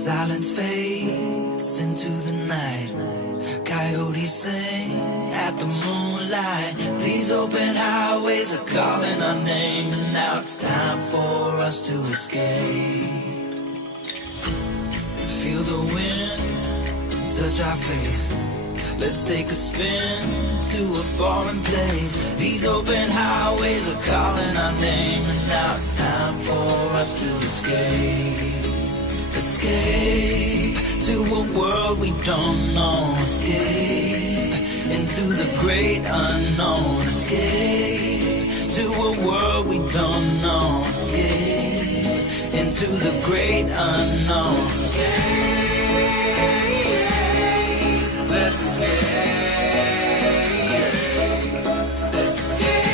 Silence fades into the night. Coyotes sing at the moonlight. These open highways are calling our name, and now it's time for us to escape. Feel the wind touch our face. Let's take a spin to a foreign place. These open highways are calling our name, and now it's time for us to escape. Escape to a world we don't know. Escape into the great unknown. Escape to a world we don't know. Escape into the great unknown. Escape, let's escape. Let's escape.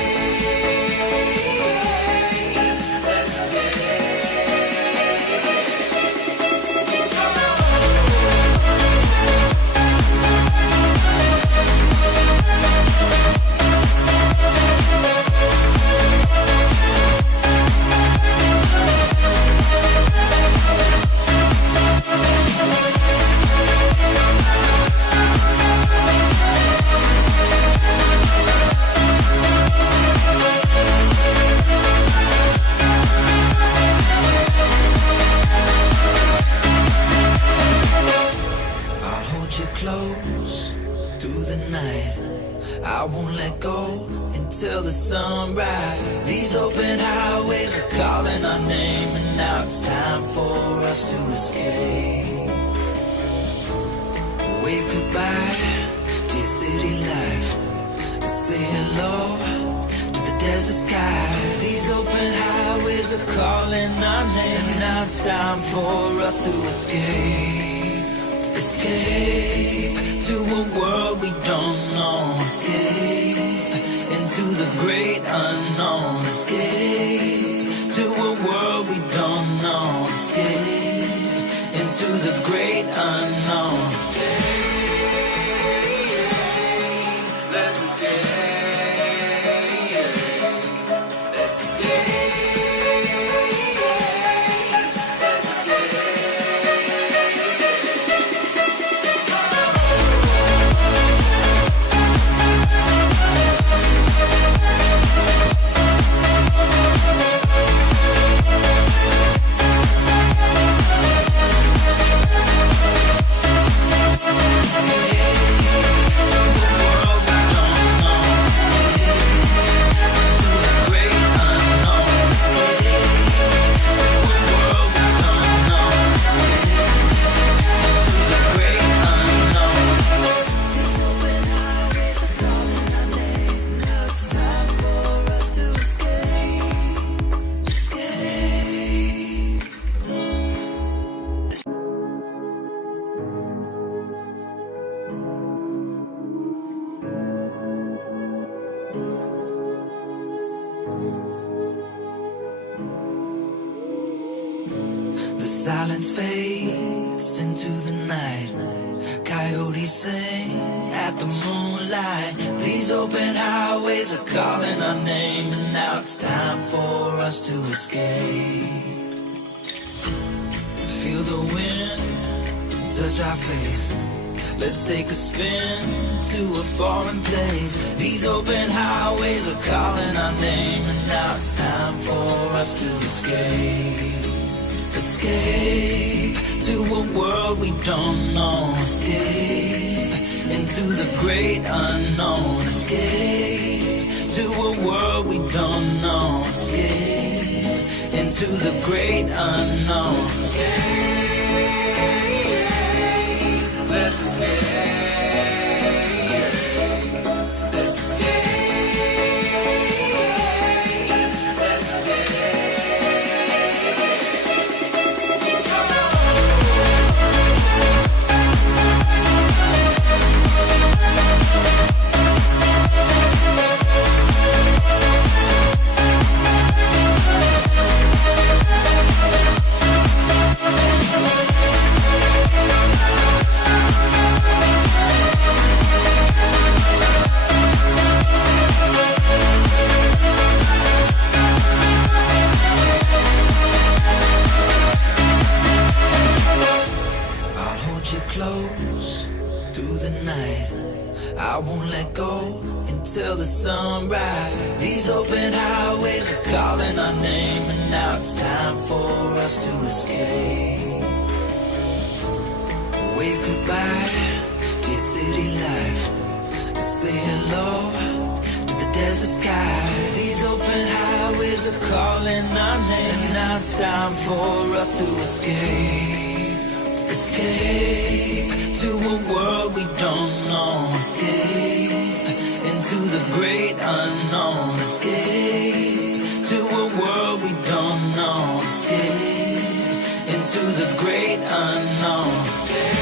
Till the sunrise. These open highways are calling our name, and now it's time for us to escape. Wave goodbye to your city life, and say hello to the desert sky. These open highways are calling our name, and now it's time for us to escape. Escape to a world we don't know. Escape into the great unknown. Escape to a world we don't know. Escape into the great unknown. Escape, let's escape. Let's escape. Silence fades into the night. Coyotes sing at the moonlight. These open highways are calling our name, and now it's time for us to escape. Feel the wind touch our face. Let's take a spin to a foreign place. These open highways are calling our name, and now it's time for us to escape. Escape to a world we don't know. Escape into the great unknown. Escape to a world we don't know. Escape into the great unknown. Escape, let's escape. Let's escape. sunrise. These open highways are calling our name, and now it's time for us to escape. Wave goodbye to your city life, say hello to the desert sky. These open highways are calling our name, and now it's time for us to escape. Escape to a world we don't know. Escape into the great unknown. Escape to a world we don't know. Escape into the great unknown. Escape.